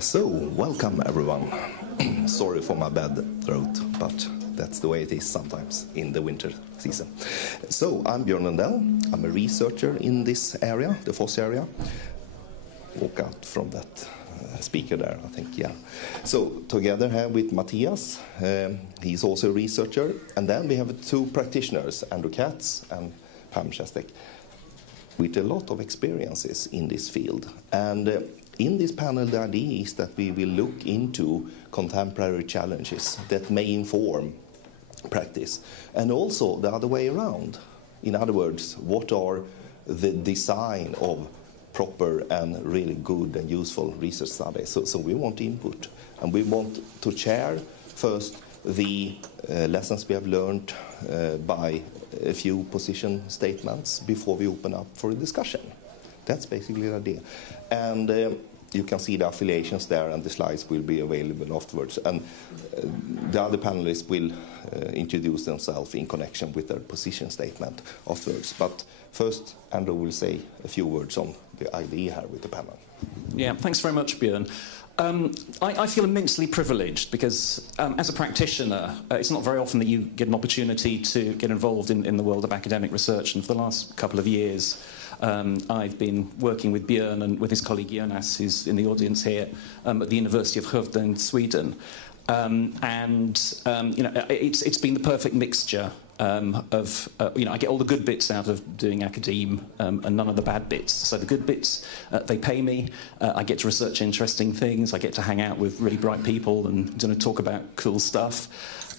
So, welcome everyone. Sorry for my bad throat, but that's the way it is sometimes in the winter season. So, I'm Björn Lundell. I'm a researcher in this area, the FOSS area. Walk out from that speaker there, I think, yeah. So, together here with Matthias, he's also a researcher. And then we have two practitioners, Andrew Katz and Pam Shestek, with a lot of experiences in this field. And in this panel, the idea is that we will look into contemporary challenges that may inform practice, and also the other way around. In other words, what are the design of proper and really good and useful research studies? So we want input, and we want to share first the lessons we have learned by a few position statements before we open up for a discussion. That's basically the idea. And you can see the affiliations there, and the slides will be available afterwards. And the other panelists will introduce themselves in connection with their position statement afterwards. But first, Andrew will say a few words on the idea here with the panel. Yeah, thanks very much, Björn. I feel immensely privileged because, as a practitioner, it's not very often that you get an opportunity to get involved in the world of academic research. And for the last couple of years, I've been working with Björn and with his colleague Jonas, who's in the audience here, at the University of Skövde in Sweden. It's been the perfect mixture of, I get all the good bits out of doing academe and none of the bad bits. So the good bits, they pay me. I get to research interesting things. I get to hang out with really bright people and talk about cool stuff.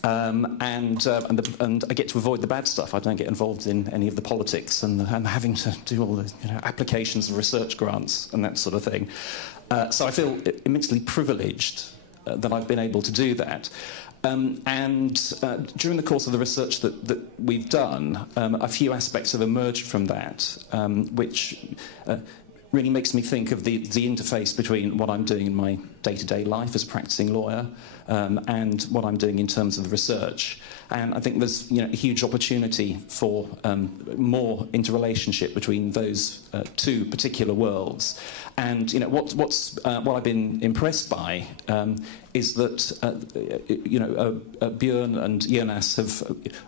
And I get to avoid the bad stuff. I don't get involved in any of the politics and having to do all the applications of research grants and that sort of thing. So I feel immensely privileged that I've been able to do that. During the course of the research that we've done, a few aspects have emerged from that, which really makes me think of the interface between what I'm doing in my day-to-day life as a practicing lawyer and what I'm doing in terms of the research. And I think there's a huge opportunity for more interrelationship between those two particular worlds. And what I've been impressed by is that Björn and Jonas have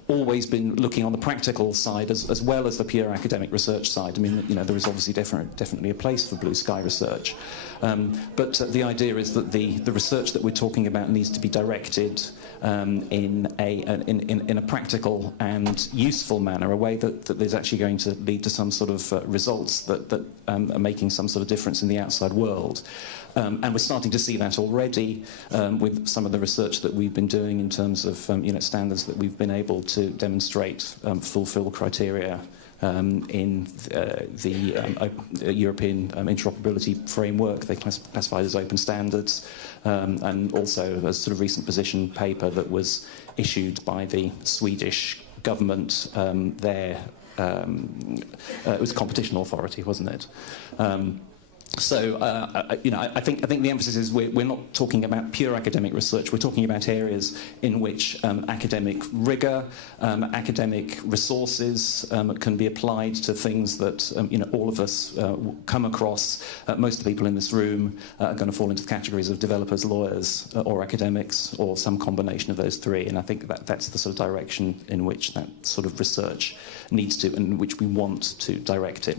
always been looking on the practical side as well as the pure academic research side. I mean, there is obviously definitely a place for blue sky research, but the idea is that the research that we're talking about needs to be directed in a practical and useful manner, a way that is actually going to lead to some sort of results that are making some sort of difference in the outside world. And we're starting to see that already with some of the research that we've been doing in terms of standards that we've been able to demonstrate fulfill criteria in the European interoperability framework. They classified as open standards, and also a sort of recent position paper that was issued by the Swedish government there. It was a competition authority, wasn't it? So, I think the emphasis is we're not talking about pure academic research. We're talking about areas in which academic rigour, academic resources can be applied to things that all of us come across. Most of the people in this room are going to fall into the categories of developers, lawyers, or academics, or some combination of those three. And I think that's the sort of direction in which that sort of research needs to, and which we want to direct it.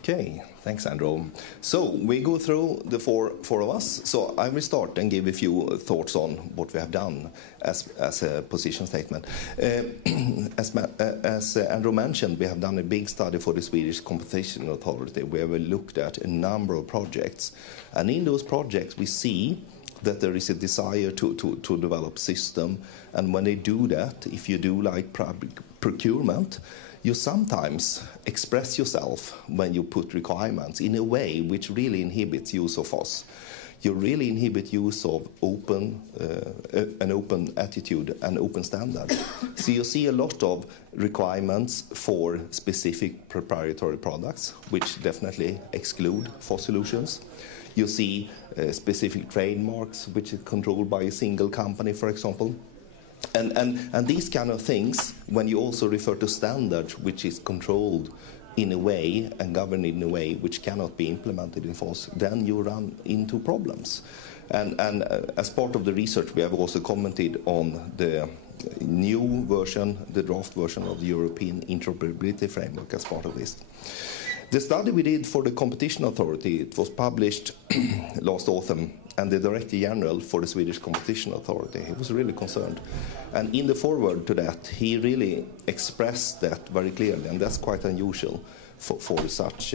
Okay, thanks, Andrew. So we go through the four of us. So I will start and give a few thoughts on what we have done as a position statement. As Andrew mentioned, we have done a big study for the Swedish Competition Authority where we looked at a number of projects. And in those projects, we see that there is a desire to develop system. And when they do that, if you do like public procurement, you sometimes express yourself when you put requirements in a way which really inhibits use of FOSS. You really inhibit use of an open attitude and open standard. So you see a lot of requirements for specific proprietary products, which definitely exclude FOSS solutions. You see specific trademarks, which are controlled by a single company, for example. And these kind of things, when you also refer to standards, which is controlled in a way and governed in a way which cannot be implemented in FOSS, then you run into problems. And as part of the research, we have also commented on the new version, the draft version of the European Interoperability Framework as part of this. The study we did for the Competition Authority, it was published last autumn, and the Director General for the Swedish Competition Authority, he was really concerned. And in the foreword to that, he really expressed that very clearly, and that's quite unusual for such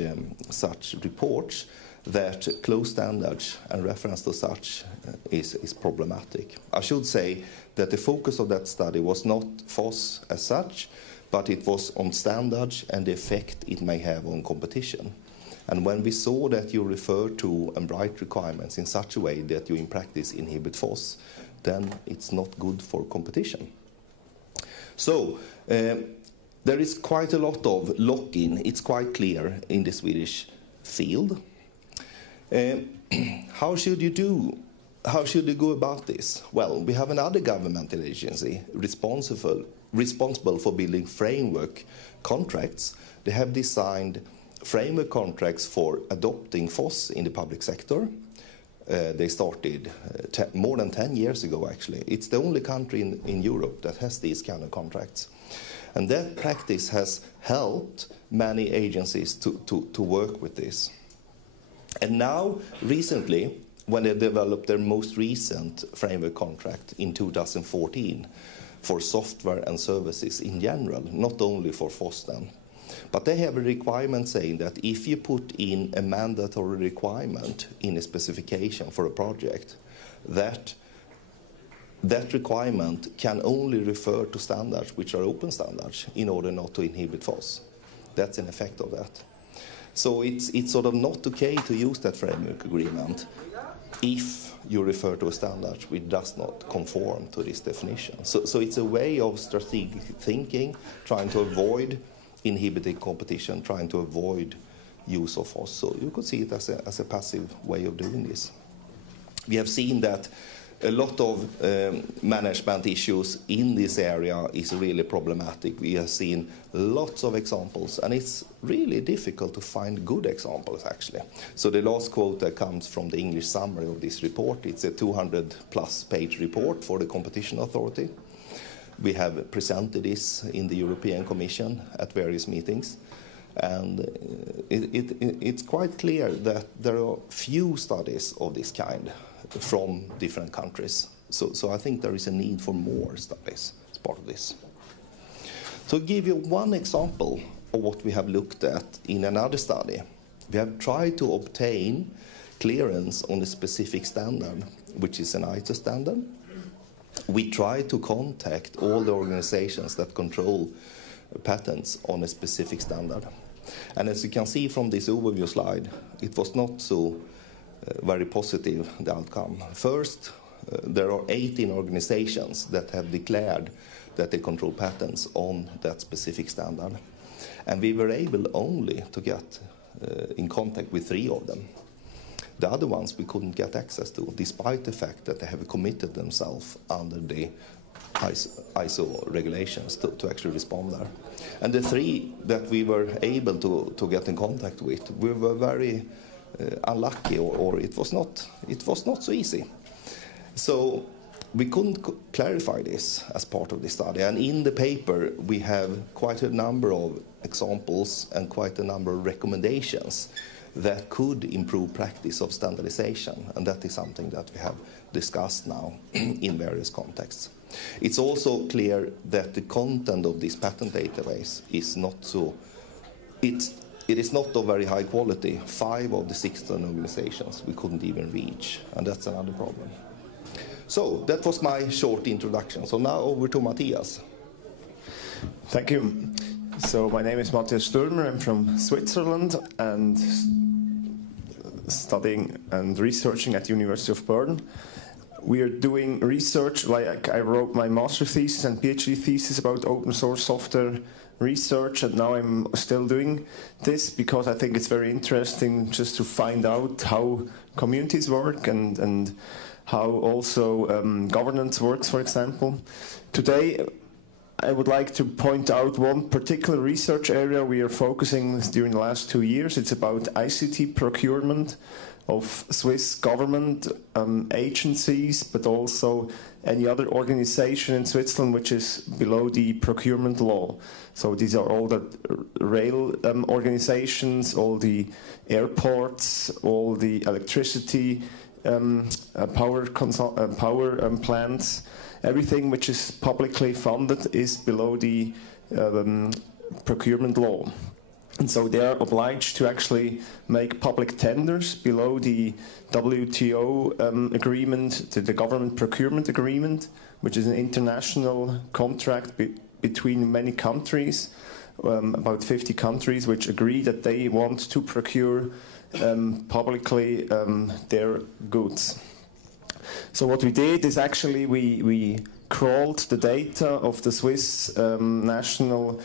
reports, that close standards and reference to such is problematic. I should say that the focus of that study was not FOSS as such, but it was on standards and the effect it may have on competition. And when we saw that you refer to and write requirements in such a way that you in practice inhibit FOSS, then it's not good for competition. So there is quite a lot of lock-in. It's quite clear in the Swedish field. How should you go about this? Well, we have another governmental agency responsible for building framework contracts. They have designed framework contracts for adopting FOSS in the public sector. They started more than 10 years ago, actually. It's the only country in Europe that has these kind of contracts. And that practice has helped many agencies to work with this. And now, recently, when they developed their most recent framework contract in 2014 for software and services in general, not only for FOSDEM, but they have a requirement saying that if you put in a mandatory requirement in a specification for a project, that requirement can only refer to standards which are open standards in order not to inhibit FOSS. That's an effect of that. So it's sort of not okay to use that framework agreement if you refer to a standard which does not conform to this definition. So it's a way of strategic thinking, trying to avoid inhibiting competition, trying to avoid use of FOSS. So you could see it as a passive way of doing this. We have seen that a lot of management issues in this area is really problematic. We have seen lots of examples, and it's really difficult to find good examples, actually. So the last quote that comes from the English summary of this report, it's a 200-plus page report for the Competition Authority. We have presented this in the European Commission at various meetings. And it's quite clear that there are few studies of this kind from different countries. So I think there is a need for more studies as part of this. To give you one example of what we have looked at in another study, we have tried to obtain clearance on a specific standard, which is an ISO standard. We tried to contact all the organizations that control patents on a specific standard. And as you can see from this overview slide, it was not so very positive, the outcome. First, there are 18 organizations that have declared that they control patents on that specific standard. And we were able only to get in contact with 3 of them. The other ones we couldn't get access to, despite the fact that they have committed themselves under the ISO regulations to actually respond there. And the 3 that we were able to get in contact with, we were very unlucky, or it was not so easy. So we couldn't clarify this as part of the study. And in the paper, we have quite a number of examples and quite a number of recommendations that could improve practice of standardization. And that is something that we have discussed now in various contexts. It's also clear that the content of this patent database is not so, it is not of very high quality. 5 of the 16 organizations we couldn't even reach, and that's another problem. So that was my short introduction. So now over to Matthias. Thank you. So my name is Matthias Stürmer. I'm from Switzerland and studying and researching at the University of Bern. We are doing research, like I wrote my master thesis and PhD thesis about open source software research, and now I'm still doing this because I think it's very interesting just to find out how communities work and how also governance works, for example. Today I would like to point out one particular research area we are focusing during the last 2 years. It's about ICT procurement of Swiss government agencies, but also any other organization in Switzerland which is below the procurement law. So these are all the rail organizations, all the airports, all the electricity power plants. Everything which is publicly funded is below the procurement law. And so they are obliged to actually make public tenders below the WTO agreement, the government procurement agreement, which is an international contract between many countries, about 50 countries, which agree that they want to procure publicly their goods. So what we did is actually we crawled the data of the Swiss national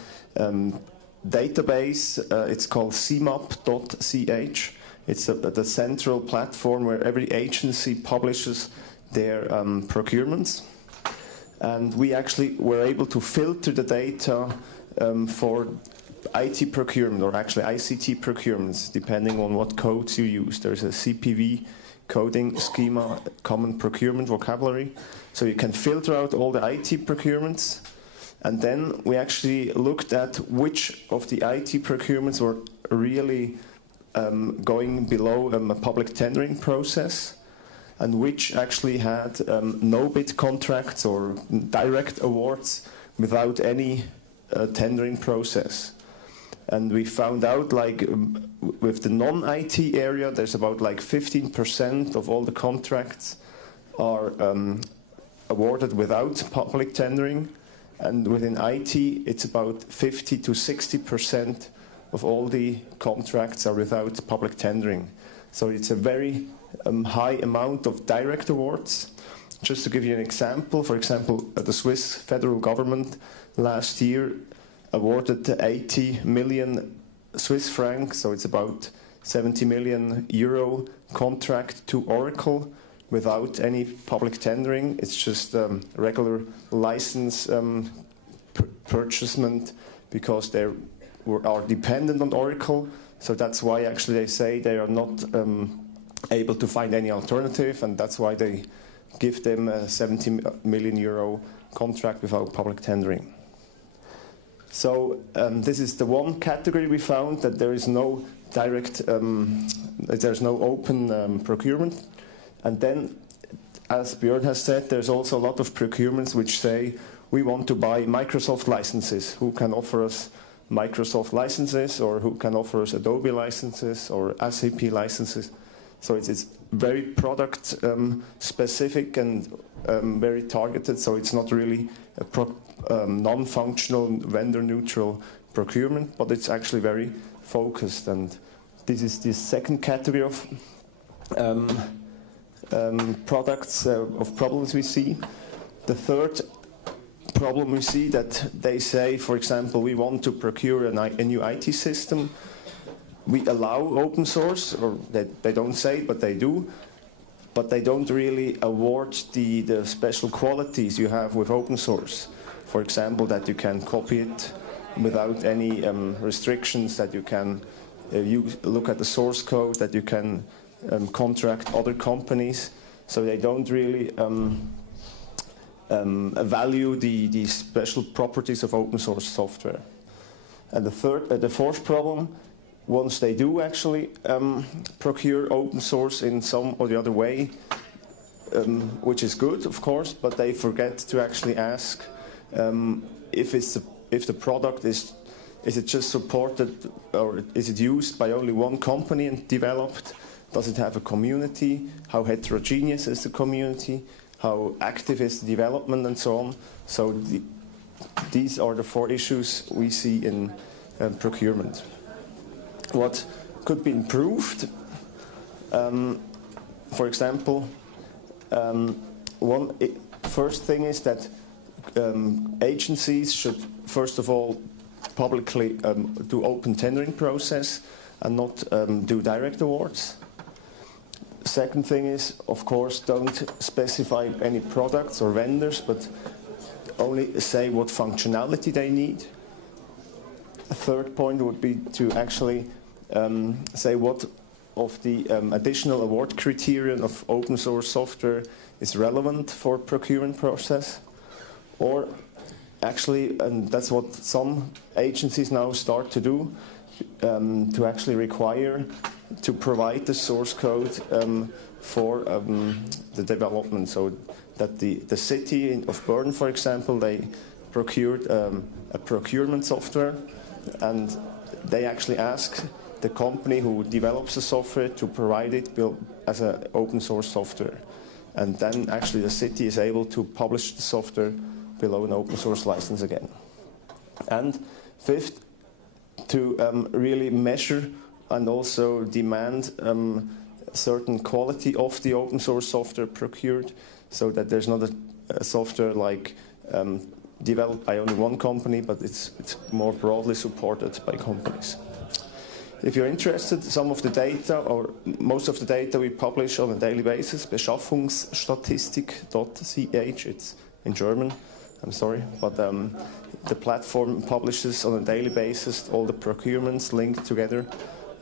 database. It's called cmap.ch. It's the central platform where every agency publishes their procurements. And we actually were able to filter the data for IT procurement, or actually ICT procurements, depending on what codes you use. There's a CPV coding schema, common procurement vocabulary. So you can filter out all the IT procurements. And then we actually looked at which of the IT procurements were really going below a public tendering process, and which actually had no-bid contracts or direct awards without any tendering process. And we found out, like, with the non-IT area, there's about like 15% of all the contracts are awarded without public tendering. And within IT, it's about 50 to 60% of all the contracts are without public tendering. So it's a very high amount of direct awards. Just to give you an example, for example, the Swiss federal government last year awarded 80 million Swiss francs, so it's about 70 million euro contract to Oracle without any public tendering. It's just regular license purchasement, because they are dependent on Oracle. So that's why actually they say they are not able to find any alternative, and that's why they give them a 70 million euro contract without public tendering. So this is the one category we found, that there is no direct, there's no open procurement. And then, as Björn has said, there's also a lot of procurements which say, we want to buy Microsoft licenses. Who can offer us Microsoft licenses, or who can offer us Adobe licenses or SAP licenses? So it's very product specific and very targeted, so it's not really a non-functional, vendor-neutral procurement, but it's actually very focused. And this is the second category of products, of problems we see. The third problem we see, that they say, for example, we want to procure a new IT system. We allow open source, or they don't say, but they do. But they don't really award the special qualities you have with open source. For example, that you can copy it without any restrictions, that you can look at the source code, that you can contract other companies. So they don't really value the special properties of open source software. And the fourth problem, once they do actually procure open source in some or the other way, which is good, of course, but they forget to actually ask if the product is it just supported, or is it used by only one company and developed? Does it have a community? How heterogeneous is the community? How active is the development, and so on? So these are the four issues we see in procurement. What could be improved? For example, first thing is that agencies should, first of all, publicly do open tendering process and not do direct awards. Second thing is, of course, don't specify any products or vendors, but only say what functionality they need. A third point would be to actually say what of the additional award criterion of open source software is relevant for procurement process. Or actually, and that's what some agencies now start to do, to actually require to provide the source code for the development. So that the city of Bern, for example, they procured a procurement software, and they actually ask the company who develops the software to provide it as an open source software. And then actually the city is able to publish the software below an open source license again. And fifth, to really measure and also demand certain quality of the open source software procured, so that there's not a software like developed by only one company, but it's more broadly supported by companies. If you're interested, some of the data, or most of the data we publish on a daily basis, beschaffungsstatistik.ch, it's in German, I'm sorry, but the platform publishes on a daily basis all the procurements linked together.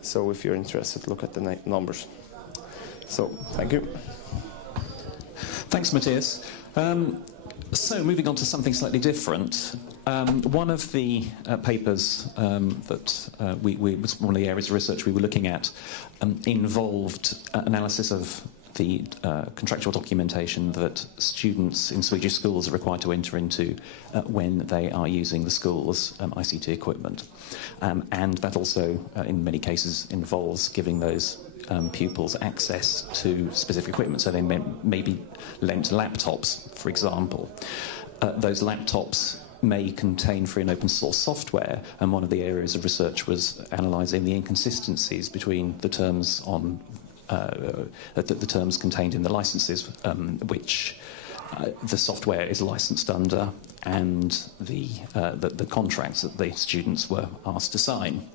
So if you're interested, look at the numbers. So, thank you. Thanks, Matthias. So, moving on to something slightly different. One of the papers that was one of the areas of research we were looking at involved analysis of the contractual documentation that students in Swedish schools are required to enter into when they are using the school's ICT equipment. And that also, in many cases, involves giving those pupils access to specific equipment. So they may be lent laptops, for example. Those laptops may contain free and open source software, and one of the areas of research was analysing the inconsistencies between the terms on the terms contained in the licenses, which the software is licensed under, and the contracts that the students were asked to sign.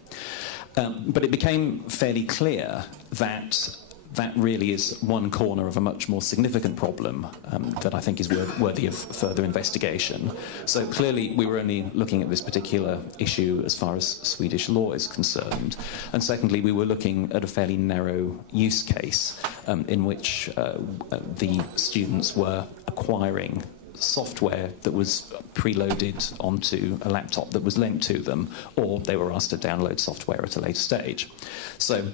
But it became fairly clear that that really is one corner of a much more significant problem that I think is worthy of further investigation. So clearly we were only looking at this particular issue as far as Swedish law is concerned. And secondly, we were looking at a fairly narrow use case in which the students were acquiring software that was preloaded onto a laptop that was lent to them, or they were asked to download software at a later stage. So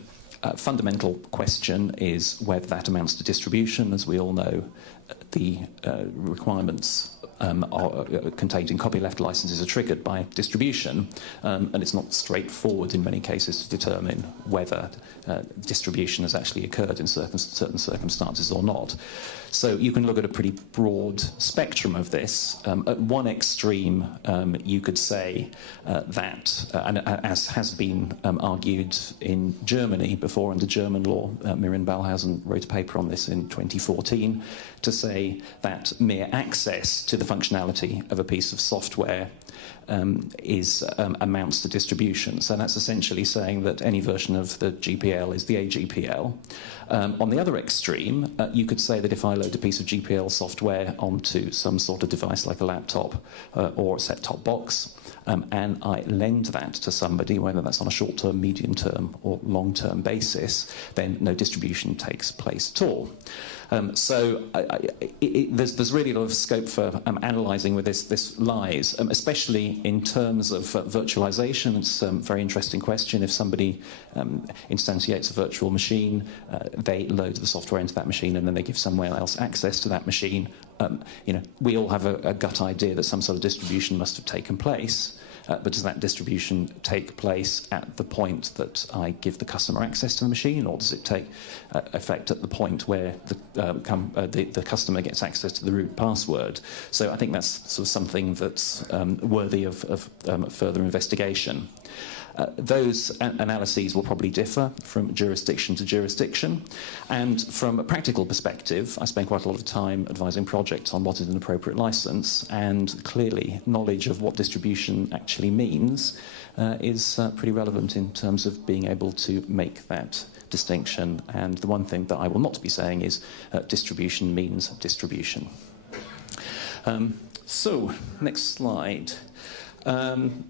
fundamental question is whether that amounts to distribution. As we all know, the requirements contained in copyleft licenses are triggered by distribution, and it's not straightforward in many cases to determine whether distribution has actually occurred in certain circumstances or not. So you can look at a pretty broad spectrum of this. At one extreme, you could say that, and as has been argued in Germany before under German law, Miriam Ballhausen wrote a paper on this in 2014, to say that mere access to the functionality of a piece of software amounts to distribution. So that's essentially saying that any version of the GPL is the AGPL. On the other extreme, you could say that if I load a piece of GPL software onto some sort of device like a laptop or a set-top box, and I lend that to somebody, whether that's on a short-term, medium-term or long-term basis, then no distribution takes place at all. So there's really a lot of scope for analysing where this lies, especially in terms of virtualisation. It's a very interesting question. If somebody instantiates a virtual machine, they load the software into that machine and then they give someone else access to that machine. We all have a gut idea that some sort of distribution must have taken place. But does that distribution take place at the point that I give the customer access to the machine, or does it take effect at the point where the customer gets access to the root password? So I think that's sort of something that's worthy of further investigation. Those analyses will probably differ from jurisdiction to jurisdiction, and from a practical perspective, I spend quite a lot of time advising projects on what is an appropriate license, and clearly knowledge of what distribution actually means is pretty relevant in terms of being able to make that distinction. And the one thing that I will not be saying is distribution means distribution. So, next slide. Then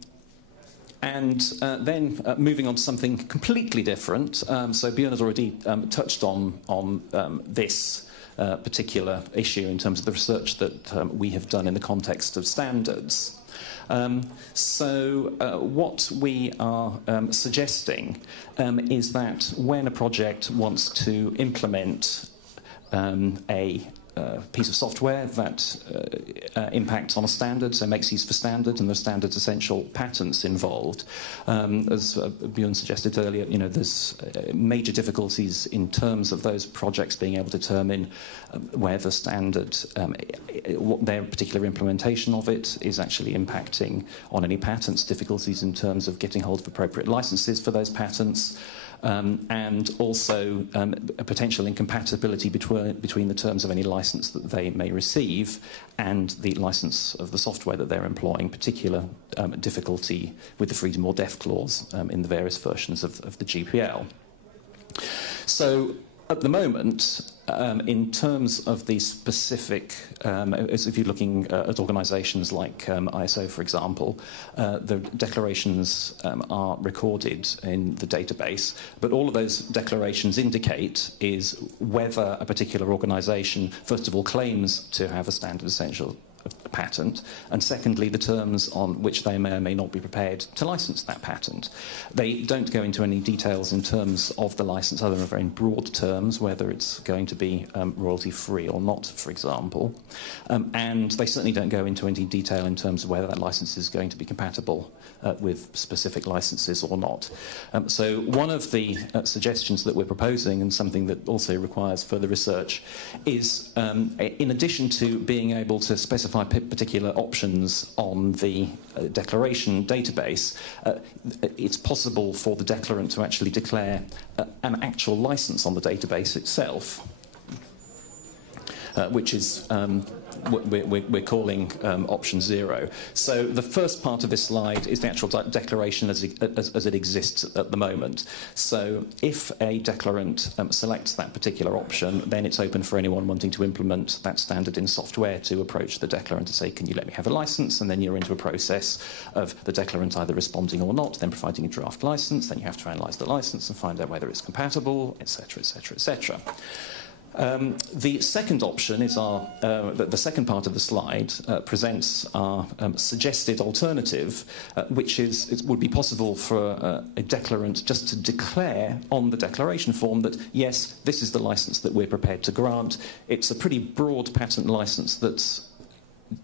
moving on to something completely different. So Björn has already touched on this particular issue in terms of the research that we have done in the context of standards. What we are suggesting is that when a project wants to implement a piece of software that impacts on a standard, so makes use of a standard, and the standard's essential patents involved. As Björn suggested earlier, there's major difficulties in terms of those projects being able to determine where the standard, what their particular implementation of it is actually impacting on any patents, difficulties in terms of getting hold of appropriate licenses for those patents, and also a potential incompatibility between the terms of any license that they may receive and the license of the software that they're employing, particular difficulty with the freedom or death clause in the various versions of the GPL. So at the moment, in terms of the specific, as if you're looking at organisations like ISO, for example, the declarations are recorded in the database, but all of those declarations indicate is whether a particular organisation, first of all, claims to have a standard essential patent, and secondly, the terms on which they may or may not be prepared to license that patent. They don't go into any details in terms of the license other than very broad terms, whether it's going to be royalty-free or not, for example. And they certainly don't go into any detail in terms of whether that license is going to be compatible with specific licenses or not. So one of the suggestions that we're proposing, and something that also requires further research, is in addition to being able to specify particular options on the declaration database, it's possible for the declarant to actually declare an actual license on the database itself, which is we're calling option 0. So the first part of this slide is the actual declaration as it exists at the moment. So if a declarant selects that particular option, then it's open for anyone wanting to implement that standard in software to approach the declarant to say, can you let me have a license? And then you're into a process of the declarant either responding or not, then providing a draft license, then you have to analyse the license and find out whether it's compatible, etc., etc., etc. The second option is the second part of the slide presents our suggested alternative, which would be possible for a declarant just to declare on the declaration form that, yes, this is the license that we're prepared to grant. It's a pretty broad patent license that's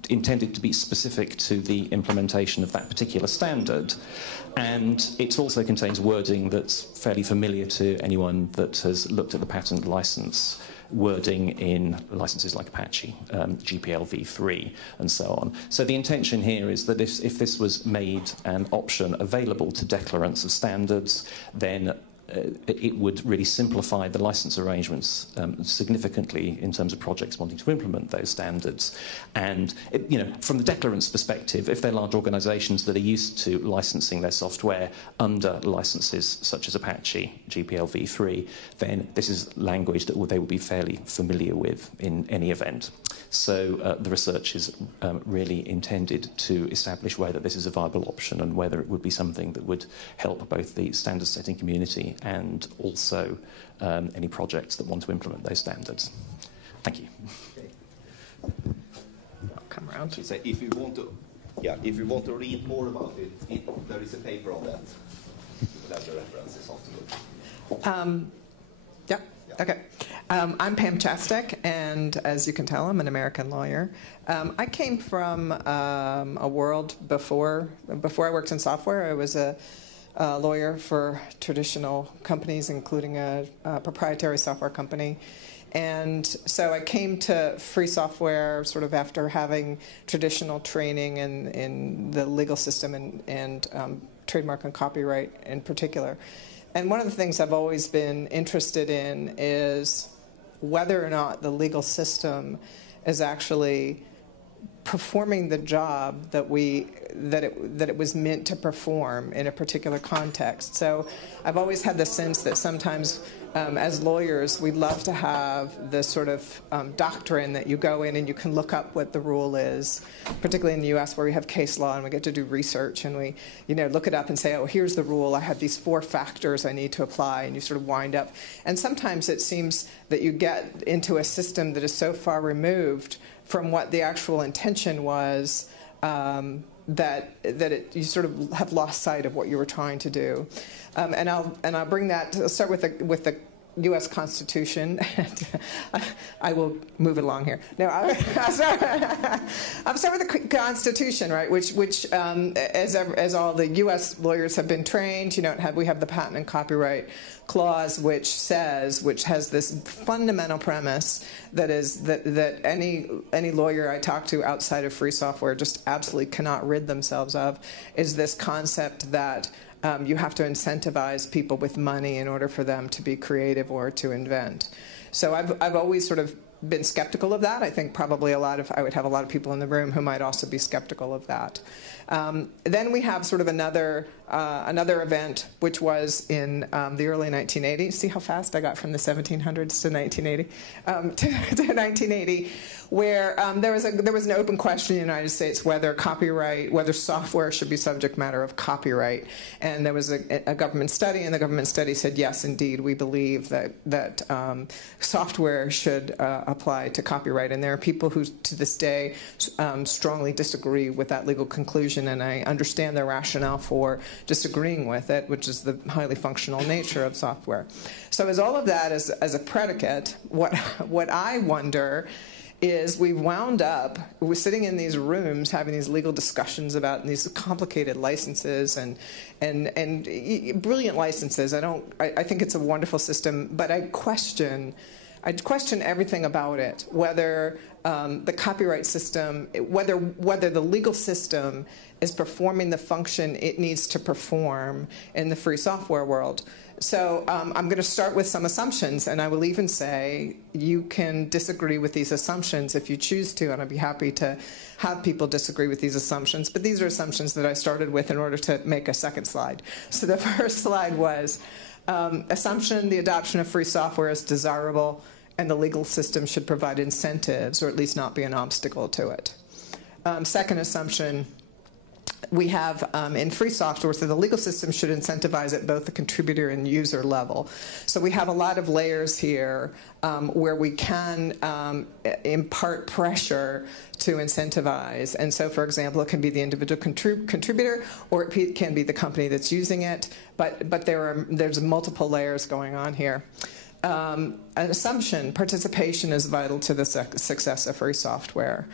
intended to be specific to the implementation of that particular standard. And it also contains wording that's fairly familiar to anyone that has looked at the patent license wording in licenses like Apache, GPL v3, and so on. So the intention here is that if this was made an option available to declarants of standards, then it would really simplify the license arrangements significantly in terms of projects wanting to implement those standards. And from the declarant's perspective, if they're large organisations that are used to licensing their software under licenses such as Apache, GPL v3, then this is language that they will be fairly familiar with in any event. So the research is really intended to establish whether this is a viable option and whether it would be something that would help both the standard setting community and also any projects that want to implement those standards. Thank you. Okay. I'll come around to say if you want to read more about it, there is a paper on that. That's the references afterwards. Yeah. Okay. I'm Pam Chastek, and as you can tell, I'm an American lawyer. I came from a world before I worked in software. I was a lawyer for traditional companies, including a proprietary software company. And so I came to free software sort of after having traditional training in the legal system and trademark and copyright in particular. And one of the things I've always been interested in is whether or not the legal system is actually performing the job that it was meant to perform in a particular context. So I've always had the sense that sometimes as lawyers, we love to have this sort of doctrine that you go in and you can look up what the rule is, particularly in the U.S. where we have case law and we get to do research and we, look it up and say, oh, here's the rule. I have these 4 factors I need to apply, and you sort of wind up. And sometimes it seems that you get into a system that is so far removed from what the actual intention was you sort of have lost sight of what you were trying to do. And I'll bring that. I'll start with the U.S. Constitution. I will move it along here. No, I'll start with the Constitution, right? Which as all the U.S. lawyers have been trained, we have the patent and copyright clause, which has this fundamental premise that any lawyer I talk to outside of free software just absolutely cannot rid themselves of, is this concept that you have to incentivize people with money in order for them to be creative or to invent. So I've always sort of been skeptical of that. I think probably I would have a lot of people in the room who might also be skeptical of that. Then we have sort of another event, which was in the early 1980s. See how fast I got from the 1700s to 1980, to 1980, where there was an open question in the United States whether software should be subject matter of copyright. And there was a government study, and the government study said, yes, indeed, we believe that software should apply to copyright. And there are people who, to this day, strongly disagree with that legal conclusion, and I understand their rationale for disagreeing with it, which is the highly functional nature of software. So as all of that as a predicate, what I wonder is we've wound up, we're sitting in these rooms having these legal discussions about these complicated licenses and brilliant licenses. I think it's a wonderful system, but I question everything about it, whether the copyright system, whether the legal system is performing the function it needs to perform in the free software world. So I'm going to start with some assumptions, and I will even say you can disagree with these assumptions if you choose to, and I'd be happy to have people disagree with these assumptions. But these are assumptions that I started with in order to make a second slide. So the first slide was assumption: the adoption of free software is desirable, and the legal system should provide incentives, or at least not be an obstacle to it. Second assumption, we have in free software, so the legal system should incentivize at both the contributor and user level. So we have a lot of layers here where we can impart pressure to incentivize. And so, for example, it can be the individual contributor, or it can be the company that's using it. But there's multiple layers going on here. An assumption: participation is vital to the success of free software.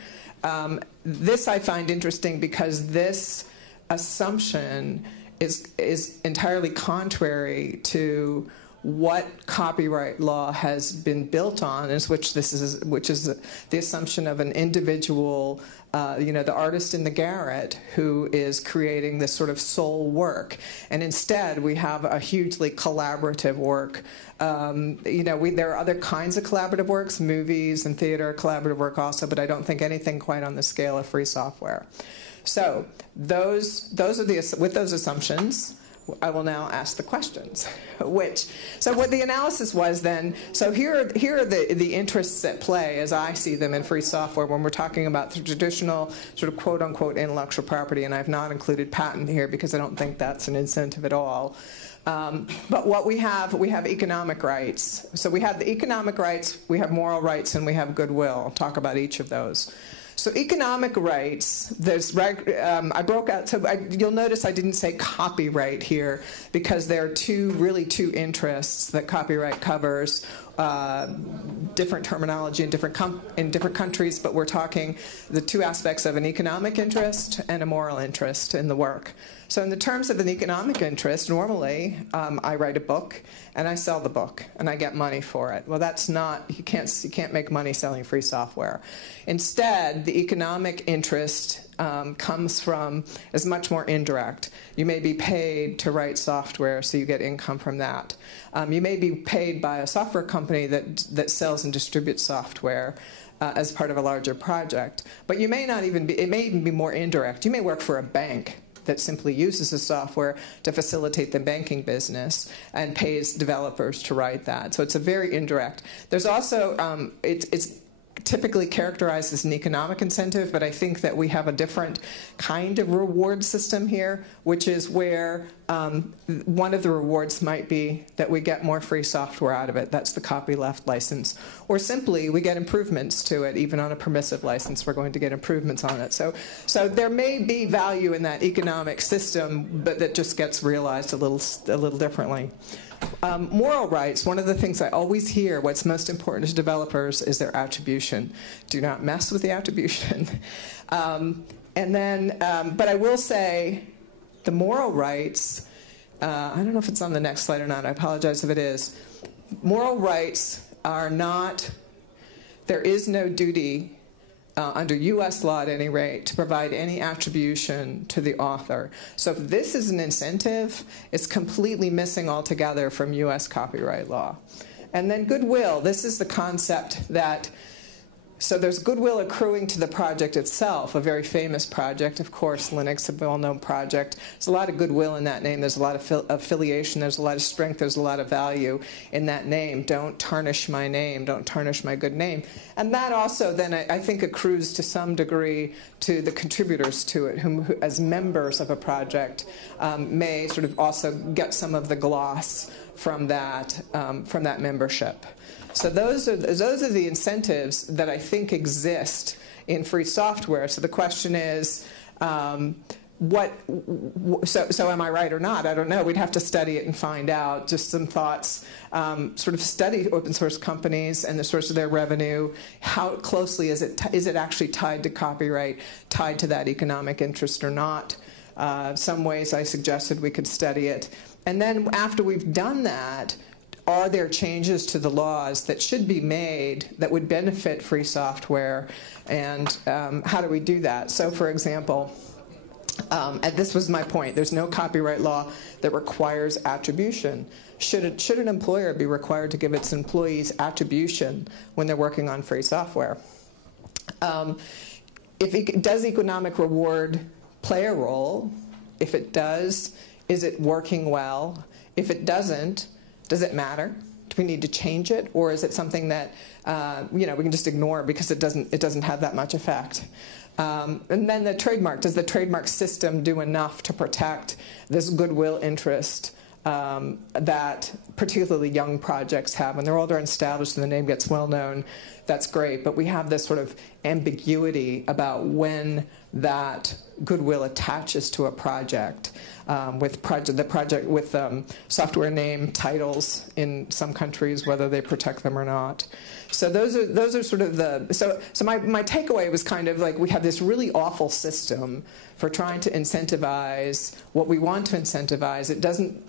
This I find interesting because this assumption is entirely contrary to what copyright law has been built on, which is the assumption of an individual, the artist in the garret who is creating this sort of sole work. And instead, we have a hugely collaborative work. There are other kinds of collaborative works, movies and theater, collaborative work also, but I don't think anything quite on the scale of free software. So with those assumptions, I will now ask the questions. So what the analysis was then, so here are the interests at play as I see them in free software when we're talking about the traditional sort of quote-unquote intellectual property, and I've not included patent here because I don't think that's an incentive at all. But what we have economic rights. So we have the economic rights, we have moral rights, and we have goodwill. I'll talk about each of those. So economic rights, I broke out, you'll notice I didn't say copyright here because there are two interests that copyright covers, different terminology in different countries, but we're talking the two aspects of an economic interest and a moral interest in the work. So in the terms of an economic interest, normally I write a book and I sell the book and I get money for it. Well, that's not, you can't make money selling free software. Instead, the economic interest is much more indirect. You may be paid to write software, so you get income from that. You may be paid by a software company that sells and distributes software as part of a larger project. But you may not even be, it may even be more indirect. You may work for a bank that simply uses the software to facilitate the banking business and pays developers to write that. So it's a very indirect. There's also, it's typically characterized as an economic incentive, but I think that we have a different kind of reward system here, which is where one of the rewards might be that we get more free software out of it. That's the copyleft license. Or simply, we get improvements to it. Even on a permissive license, we're going to get improvements on it. So there may be value in that economic system, but that just gets realized a little differently. Moral rights, one of the things I always hear, what's most important to developers is their attribution. Do not mess with the attribution. But I will say the moral rights, I don't know if it's on the next slide or not, I apologize if it is. Moral rights are not, there is no duty under U.S. law at any rate, to provide any attribution to the author. So if this is an incentive, it's completely missing altogether from U.S. copyright law. And then goodwill. This is the concept that, so there's goodwill accruing to the project itself, a very famous project. Of course, Linux, a well-known project. There's a lot of goodwill in that name. There's a lot of affiliation. There's a lot of strength. There's a lot of value in that name. Don't tarnish my name. Don't tarnish my good name. And that also then, I think, accrues to some degree to the contributors to it, who as members of a project, may sort of also get some of the gloss from that membership. So those are the incentives that I think exist in free software. So the question is, so am I right or not? I don't know. We'd have to study it and find out. Just some thoughts. Sort of study open source companies and the source of their revenue. How closely is it actually tied to copyright, tied to that economic interest or not? Some ways I suggested we could study it. And then after we've done that, are there changes to the laws that should be made that would benefit free software, and how do we do that? So, for example, and this was my point, there's no copyright law that requires attribution. Should an employer be required to give its employees attribution when they're working on free software? Does economic reward play a role? If it does, is it working well? If it doesn't, does it matter? Do we need to change it, or is it something that we can just ignore because it doesn't have that much effect? And then the trademark. Does the trademark system do enough to protect this goodwill interest that particularly young projects have? When they're older and established and the name gets well known, that's great. But we have this sort of ambiguity about when that goodwill attaches to a project. With software name titles in some countries, whether they protect them or not. So those are sort of so my takeaway was kind of like we have this really awful system for trying to incentivize what we want to incentivize. It doesn't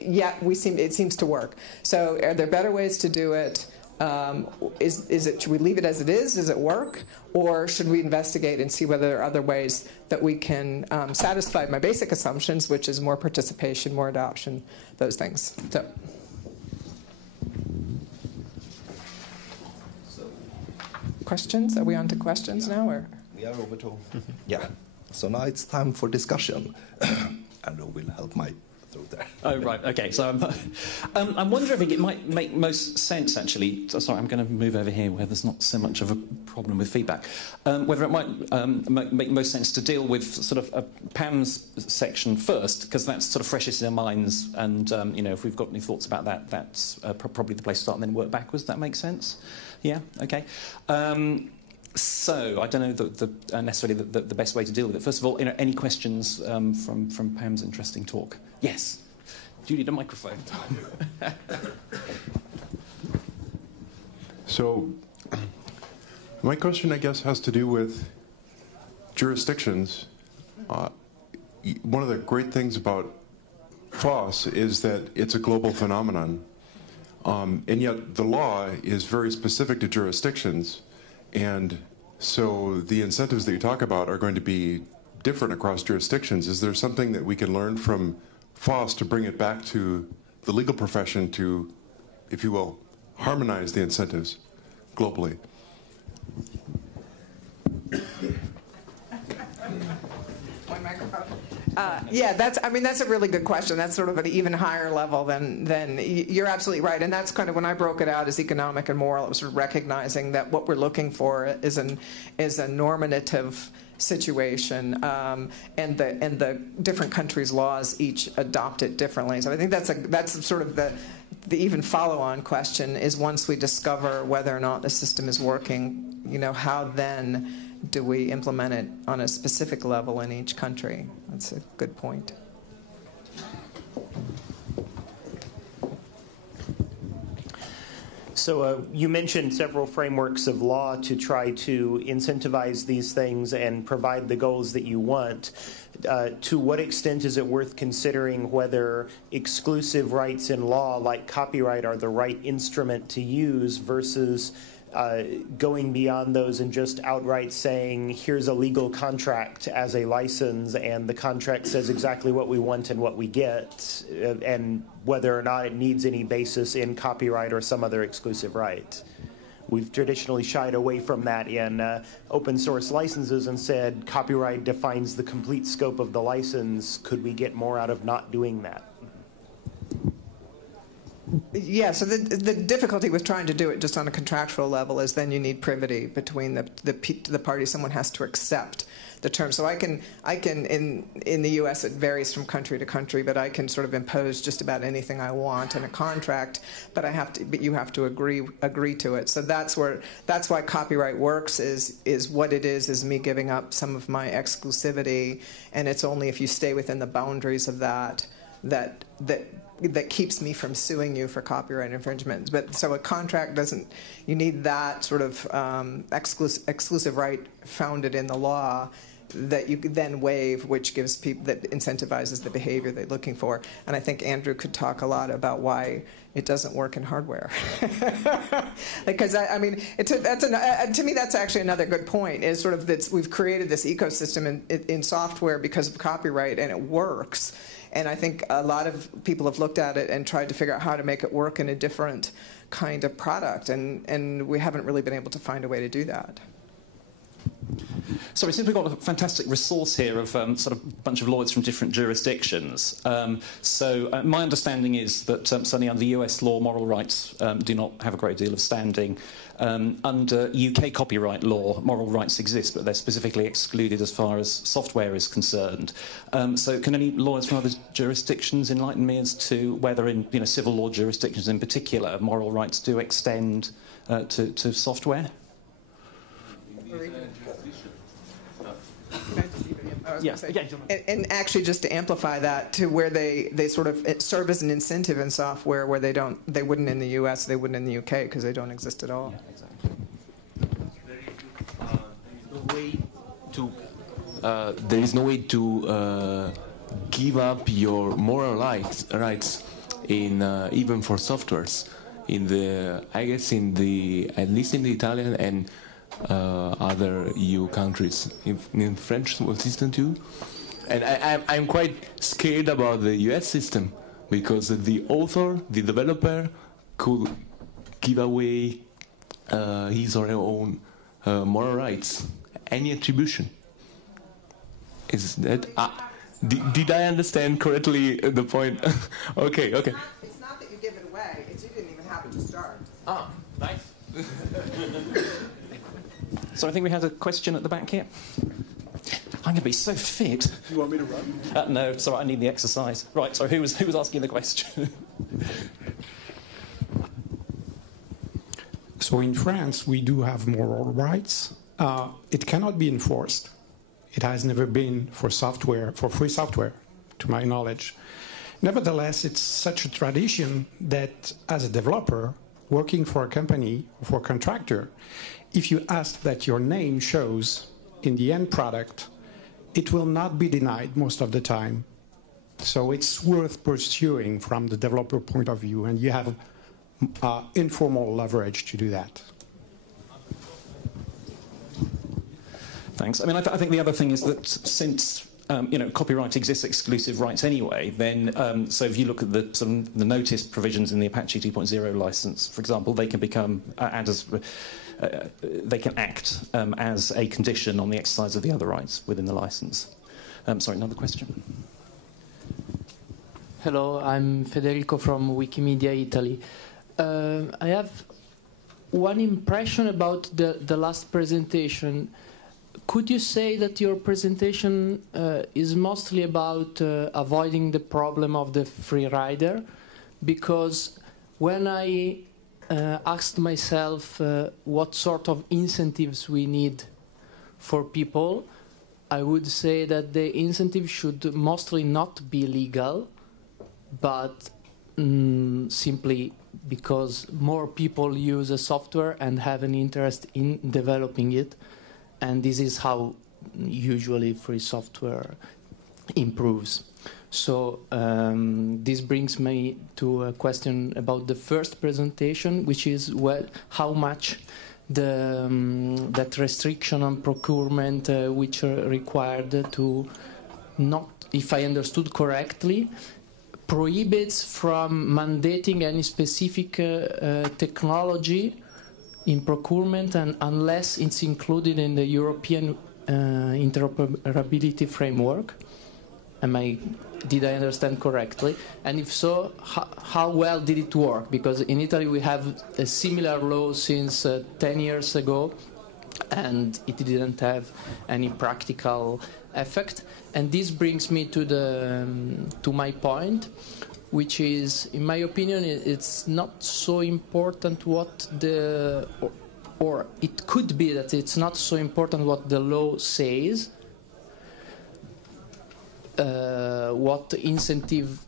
yet it seems to work. So are there better ways to do it? Should we leave it as it is? Does it work? Or should we investigate and see whether there are other ways that we can satisfy my basic assumptions, which is more participation, more adoption, those things. So questions? Are we on to questions now? Or? We are over to... Yeah. So now it's time for discussion. Andrew will help my... There. Oh, right, okay. So I'm wondering if it might make most sense, actually. Sorry, I'm going to move over here where there's not so much of a problem with feedback. Whether it might make most sense to deal with sort of Pam's section first, because that's sort of freshest in our minds, and if we've got any thoughts about that, that's probably the place to start, and then work backwards. That makes sense? Yeah, okay. So I don't know necessarily the best way to deal with it. First of all, any questions from Pam's interesting talk? Yes. Do you need a microphone? So my question, I guess, has to do with jurisdictions. One of the great things about FOSS is that it's a global phenomenon, and yet the law is very specific to jurisdictions. And so the incentives that you talk about are going to be different across jurisdictions. Is there something that we can learn from FOSS to bring it back to the legal profession to, if you will, harmonize the incentives globally? My microphone. That's a really good question. That's sort of an even higher level than you're absolutely right. And that's kind of when I broke it out as economic and moral, it was sort of recognizing that what we're looking for is a normative situation, and the different countries' laws each adopt it differently. So I think that's sort of the even follow-on question is, once we discover whether or not the system is working, how then do we implement it on a specific level in each country? That's a good point. So you mentioned several frameworks of law to try to incentivize these things and provide the goals that you want. To what extent is it worth considering whether exclusive rights in law, like copyright, are the right instrument to use versus going beyond those and just outright saying, here's a legal contract as a license, and the contract says exactly what we want and what we get, and whether or not it needs any basis in copyright or some other exclusive right? We've traditionally shied away from that in open source licenses and said copyright defines the complete scope of the license. Could we get more out of not doing that? Yeah, so the difficulty with trying to do it just on a contractual level is then you need privity between the parties. Someone has to accept the terms. So I can in the U.S. it varies from country to country, but I can sort of impose just about anything I want in a contract, but you have to agree to it. So that's why copyright works is what it is me giving up some of my exclusivity, and it's only if you stay within the boundaries of that keeps me from suing you for copyright infringements. But so a contract doesn't. You need that sort of exclusive right founded in the law that you could then waive, which gives people, that incentivizes the behavior they're looking for. And I think Andrew could talk a lot about why it doesn't work in hardware. Because to me that's actually another good point. Is sort of that we've created this ecosystem in software because of copyright, and it works. And I think a lot of people have looked at it and tried to figure out how to make it work in a different kind of product, and we haven't really been able to find a way to do that. So it seems we've got a fantastic resource here of sort of a bunch of lawyers from different jurisdictions. My understanding is that certainly under US law, moral rights do not have a great deal of standing. Under UK copyright law, moral rights exist, but they're specifically excluded as far as software is concerned. So can any lawyers from other jurisdictions enlighten me as to whether in civil law jurisdictions in particular, moral rights do extend to software? And actually, just to amplify that, to where they sort of serve as an incentive in software where they wouldn't in the U.S., they wouldn't in the UK because they don't exist at all. Yeah, exactly. There is no way to give up your moral rights in even for softwares. At least in the Italian and other EU countries. In French system too. And I'm quite scared about the US system because the author, the developer, could give away his or her own moral rights. Any attribution. Is that... Did I understand correctly the point? Okay. It's not that you give it away, it's you didn't even have it to start. Ah, nice. So I think we had a question at the back here. I'm going to be so fit. Do you want me to run? No, sorry, I need the exercise. Right, so who was asking the question? So in France, we do have moral rights. It cannot be enforced. It has never been for free software, to my knowledge. Nevertheless, it's such a tradition that as a developer, working for a company, for a contractor, if you ask that your name shows in the end product, it will not be denied most of the time. So it's worth pursuing from the developer point of view, and you have informal leverage to do that. Thanks. I mean, I think the other thing is that since copyright exists exclusive rights anyway, then so if you look at the notice provisions in the Apache 2.0 license, for example, they can become they can act as a condition on the exercise of the other rights within the license. Sorry, another question. Hello, I'm Federico from Wikimedia Italy. I have one impression about the last presentation. Could you say that your presentation is mostly about avoiding the problem of the free rider? Because when I asked myself what sort of incentives we need for people, I would say that the incentive should mostly not be legal, but simply because more people use a software and have an interest in developing it, and this is how usually free software improves. So this brings me to a question about the first presentation, which is how much that restriction on procurement which are required to not, if I understood correctly, prohibits from mandating any specific technology in procurement, and unless it's included in the European interoperability framework. Did I understand correctly? And if so, how well did it work? Because in Italy we have a similar law since 10 years ago, and it didn't have any practical effect. And this brings me to my point, which is, in my opinion, it's not so important what or it could be that it's not so important what the law says, what incentive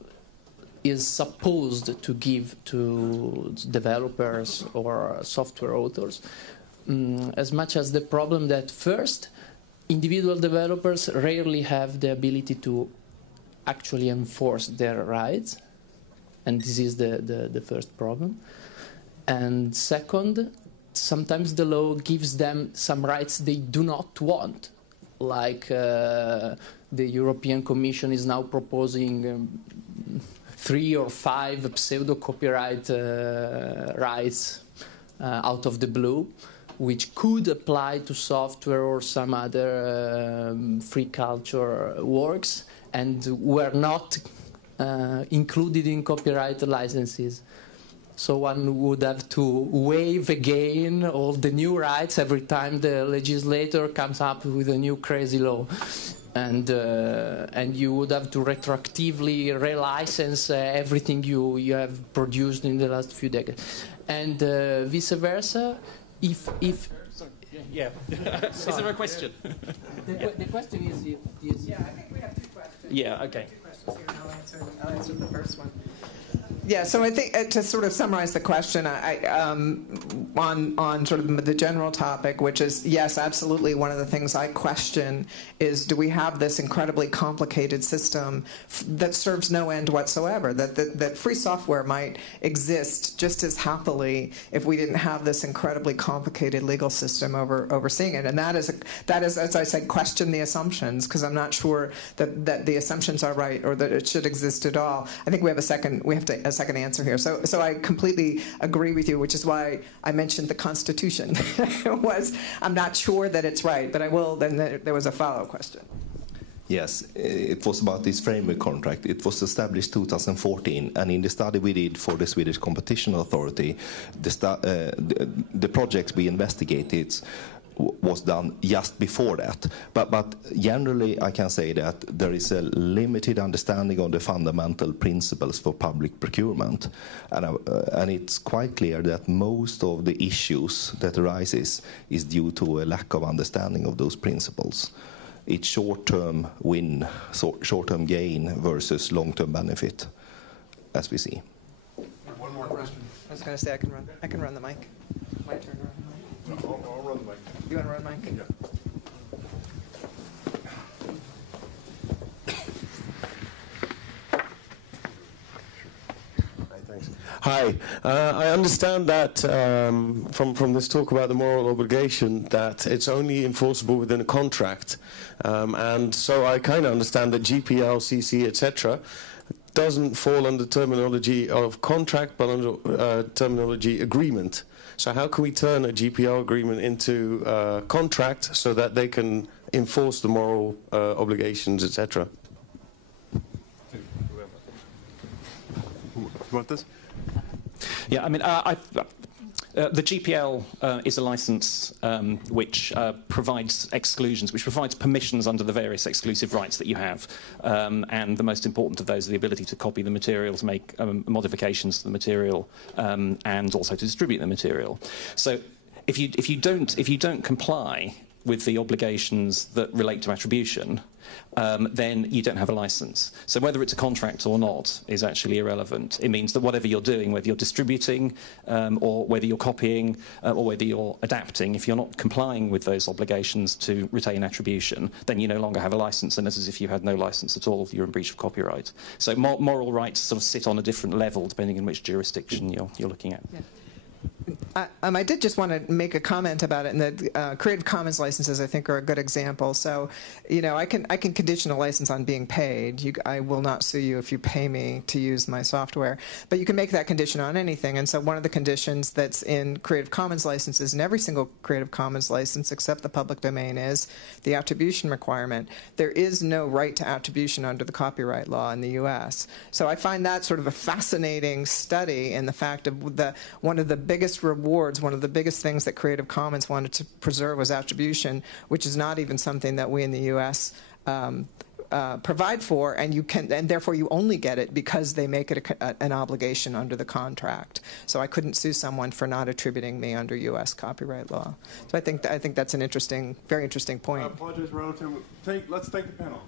is supposed to give to developers or software authors, as much as the problem that first, individual developers rarely have the ability to actually enforce their rights, and this is the first problem. And second, sometimes the law gives them some rights they do not want, like the European Commission is now proposing 3 or 5 pseudo-copyright rights out of the blue, which could apply to software or some other free culture works, and were not included in copyright licenses. So one would have to waive again all the new rights every time the legislator comes up with a new crazy law. And you would have to retroactively relicense everything you have produced in the last few decades. And vice versa, if yeah. Is there a question? The question is Yeah, I think we have 2 questions. Yeah, okay. 2 questions here, and I'll answer the first one. Yeah, so I think to sort of summarize the question, on sort of the general topic, which is, yes, absolutely, one of the things I question is, do we have this incredibly complicated system that serves no end whatsoever, that free software might exist just as happily if we didn't have this incredibly complicated legal system overseeing it. And that is, as I said, question the assumptions, because I'm not sure that the assumptions are right or that it should exist at all. I think we have a second answer here. So I completely agree with you, which is why I mentioned the Constitution. I'm not sure that it's right, but I will. Then there was a follow-up question. Yes, it was about this framework contract. It was established 2014, and in the study we did for the Swedish Competition Authority, the projects we investigated was done just before that. But generally I can say that there is a limited understanding of the fundamental principles for public procurement. And it's quite clear that most of the issues that arises is due to a lack of understanding of those principles. It's short-term win, short-term gain versus long-term benefit, as we see. One more question. I was going to say I can run the mic. My turn. I'll run the mic. You want to run the mic? Yeah. Thanks. Hi. I understand that from this talk about the moral obligation that it's only enforceable within a contract. And so I kind of understand that GPL, CC, etc. doesn't fall under terminology of contract, but under terminology agreement. So how can we turn a GPL agreement into a contract so that they can enforce the moral obligations, etc.? You want this? Yeah, I mean, the GPL is a license which provides exclusions, which provides permissions under the various exclusive rights that you have. And the most important of those are the ability to copy the material, to make modifications to the material, and also to distribute the material. So if you don't comply with the obligations that relate to attribution, then you don't have a license. So whether it's a contract or not is actually irrelevant. It means that whatever you're doing, whether you're distributing or whether you're copying or whether you're adapting, if you're not complying with those obligations to retain attribution, then you no longer have a license, and it's as if you had no license at all. You're in breach of copyright. So moral rights sort of sit on a different level depending on which jurisdiction you're looking at. Yeah. I did just want to make a comment about it, and that Creative Commons licenses, I think, are a good example. So, you know, I can condition a license on being paid. I will not sue you if you pay me to use my software. But you can make that condition on anything. And so one of the conditions that's in Creative Commons licenses, and every single Creative Commons license except the public domain, is the attribution requirement. There is no right to attribution under the copyright law in the U.S. So I find that sort of a fascinating study in the fact of one of the biggest rewards, one of the biggest things that Creative Commons wanted to preserve was attribution, which is not even something that we in the U.S. Provide for, and therefore you only get it because they make it an obligation under the contract. So I couldn't sue someone for not attributing me under U.S. copyright law. So I think that's an interesting, very interesting point. I apologize, Ronald. Let's thank the panel.